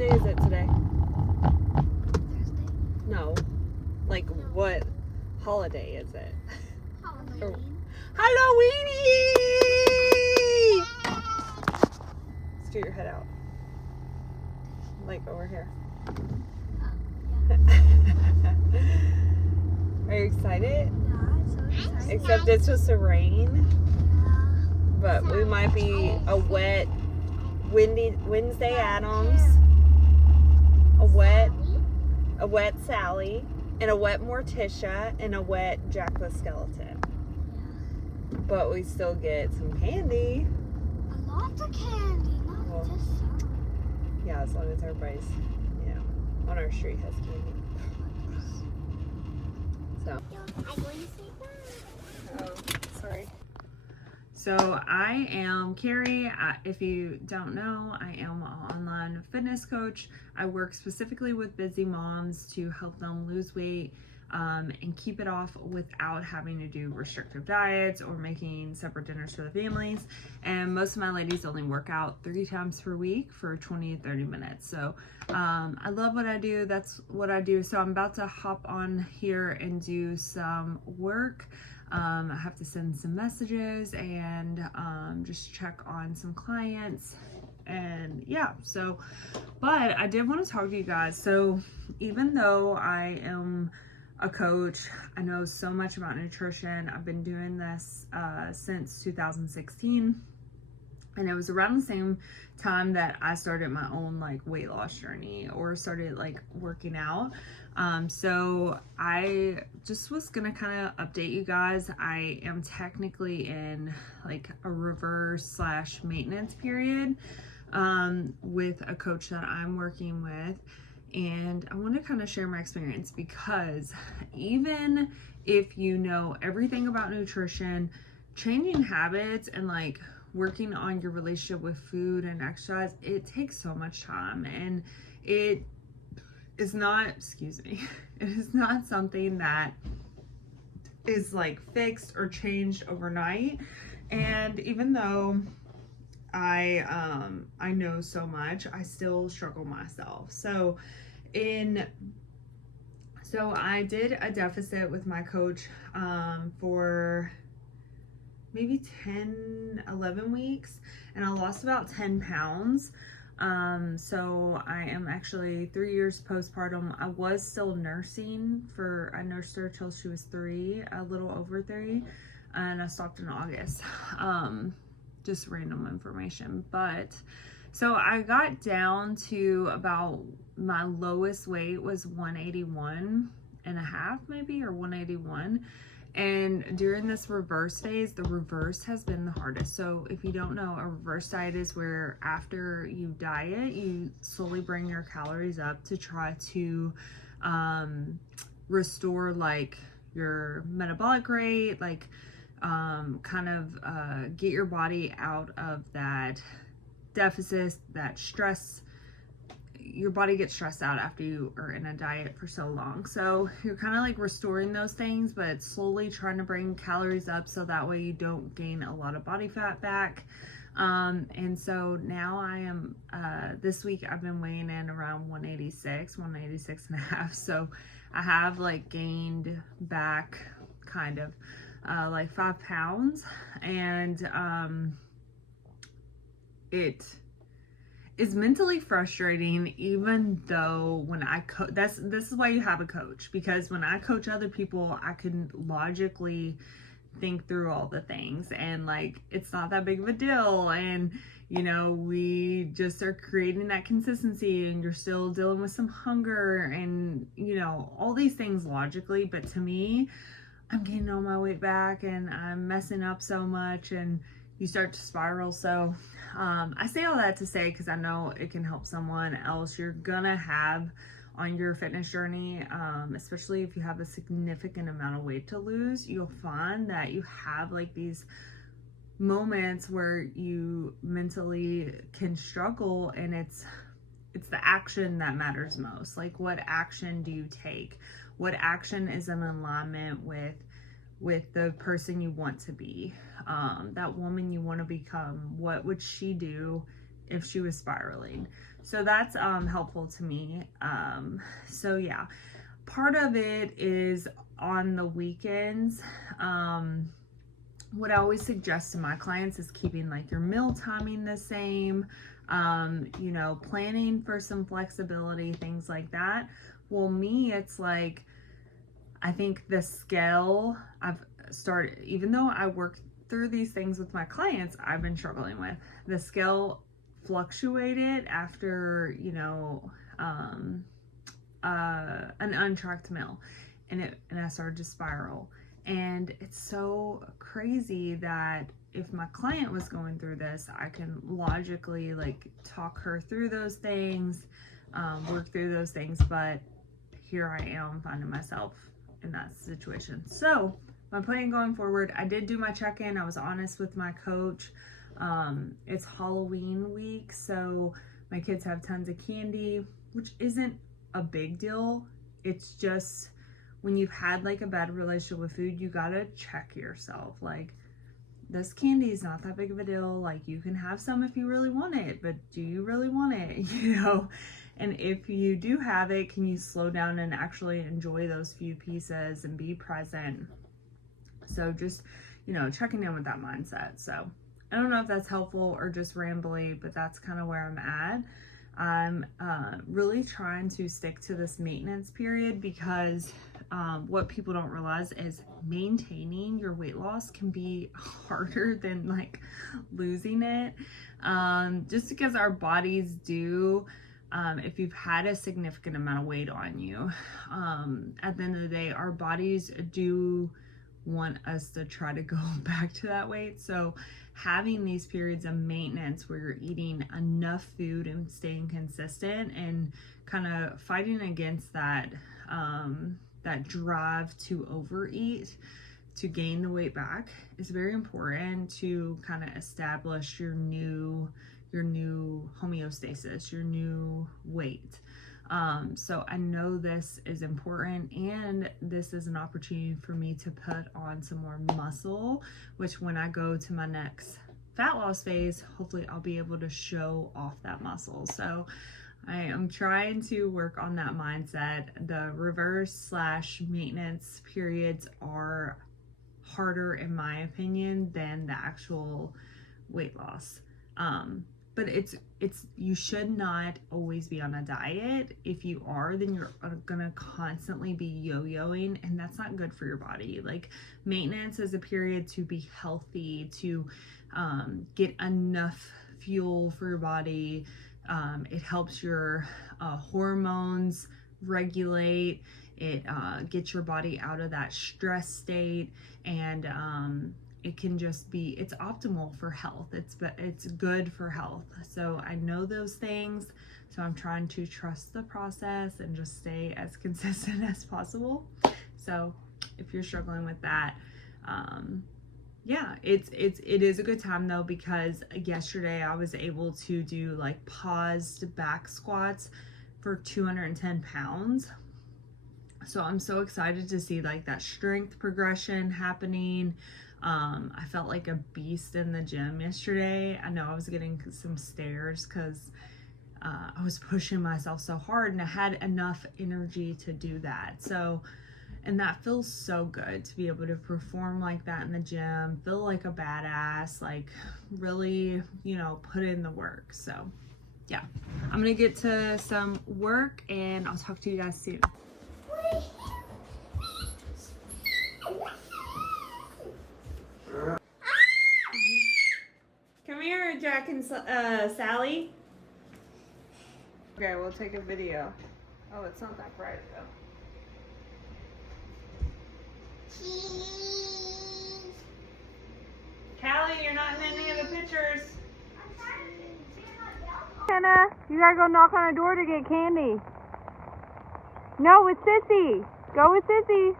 day is it today? Thursday. No. Like, what holiday is it? Halloween. Halloweeny! Scoot your head out. Like, over here. Are you excited? Yeah, it's so exciting. Except it's supposed to rain, Yeah. but we might be a wet, windy Wednesday Adams, a wet Sally, and a wet Morticia, and a wet Jack the Skeleton. But we still get some candy. A lot of candy, not Well, just some. Yeah, as long as everybody's, on our street has candy. So. I'm going to say bye. Oh, sorry. So I am Carrie. If you don't know, I am an online fitness coach. I work specifically with busy moms to help them lose weight and keep it off without having to do restrictive diets or making separate dinners for the families. And most of my ladies only work out 3 times per week for 20 to 30 minutes. So I love what I do. That's what I do. So I'm about to hop on here and do some work. I have to send some messages and just check on some clients. And yeah, so, but I did want to talk to you guys. So even though I am a coach, I know so much about nutrition. I've been doing this since 2016. And it was around the same time that I started my own like weight loss journey or started like working out. So I just was gonna kind of update you guys. I am technically in like a reverse / maintenance period with a coach that I'm working with. And I want to kind of share my experience because even if you know everything about nutrition, changing habits and like working on your relationship with food and exercise, it takes so much time, and it is not, it is not something that is like fixed or changed overnight. And even though I know so much, I still struggle myself. So I did a deficit with my coach for maybe 10-11 weeks, and I lost about 10 pounds. So I am actually 3 years postpartum. I was still nursing I nursed her till she was 3, a little over 3, and I stopped in August. Just random information. But so I got down to about, my lowest weight was 181 and a half maybe, or 181. And during this reverse phase, the reverse has been the hardest. So if you don't know, a reverse diet is where after you diet, you slowly bring your calories up to try to restore like your metabolic rate, like get your body out of that deficit, that stress. Your body gets stressed out after you are in a diet for so long. So you're kind of like restoring those things, but slowly trying to bring calories up so that way you don't gain a lot of body fat back. And so now I am, this week I've been weighing in around 186 and a half. So I have like gained back kind of like 5 pounds, and it is mentally frustrating, even though when I this is why you have a coach, because when I coach other people, I can logically think through all the things, and like it's not that big of a deal, and we just are creating that consistency, and you're still dealing with some hunger and all these things logically. But to me, I'm getting all my weight back and I'm messing up so much, and you start to spiral. So I say all that to say, because I know it can help someone else. You're gonna have on your fitness journey, especially if you have a significant amount of weight to lose, you'll find that you have like these moments where you mentally can struggle, and it's the action that matters most. Like, what action do you take? What action is in alignment with the person you want to be, that woman you want to become? What would she do if she was spiraling. So that's helpful to me. So yeah, part of it is on the weekends. What I always suggest to my clients is keeping like your meal timing the same, you know, planning for some flexibility, things like that. Well, me, it's like, I think the scale I've started, even though I work through these things with my clients, I've been struggling with. The scale fluctuated after, you know, an untracked meal, and I started to spiral. And it's so crazy that if my client was going through this, I can logically like talk her through those things, work through those things, but here I am finding myself in that situation. So my plan going forward, I did do my check-in. I was honest with my coach. It's Halloween week, so my kids have tons of candy, which isn't a big deal. It's just when you've had like a bad relationship with food, you gotta check yourself. Like, this candy is not that big of a deal. Like, you can have some if you really want it, but do you really want it? You know? And if you do have it, can you slow down and actually enjoy those few pieces and be present? So just, you know, checking in with that mindset. So I don't know if that's helpful or just rambly, but that's kind of where I'm at. I'm really trying to stick to this maintenance period because what people don't realize is maintaining your weight loss can be harder than like losing it. Just because our bodies do, if you've had a significant amount of weight on you, at the end of the day, our bodies do want us to try to go back to that weight. So having these periods of maintenance where you're eating enough food and staying consistent and kind of fighting against that that drive to overeat to gain the weight back is very important to kind of establish your new homeostasis, your new weight. So I know this is important, and this is an opportunity for me to put on some more muscle, which when I go to my next fat loss phase, hopefully I'll be able to show off that muscle. So I am trying to work on that mindset. The reverse / maintenance periods are harder, in my opinion, than the actual weight loss. But it's you should not always be on a diet. If you are, then you're gonna constantly be yo-yoing, and that's not good for your body. Like, maintenance is a period to be healthy, to get enough fuel for your body. It helps your hormones regulate. It gets your body out of that stress state, and it can just be, it's optimal for health. It's good for health. So I know those things. So I'm trying to trust the process and just stay as consistent as possible. So if you're struggling with that, yeah, it is a good time though, because yesterday I was able to do like paused back squats for 210 pounds. So I'm so excited to see like that strength progression happening. I felt like a beast in the gym yesterday. I know I was getting some stares because I was pushing myself so hard, and I had enough energy to do that. So, and that feels so good to be able to perform like that in the gym, feel like a badass, like really, you know, put in the work. So yeah, I'm gonna get to some work and I'll talk to you guys soon. Come here, Jack and Sally. Okay, we'll take a video. Oh, it's not that bright though. Cheese. Callie, you're not in any of the pictures. Hannah, you gotta go knock on a door to get candy. No, with Sissy. Go with Sissy.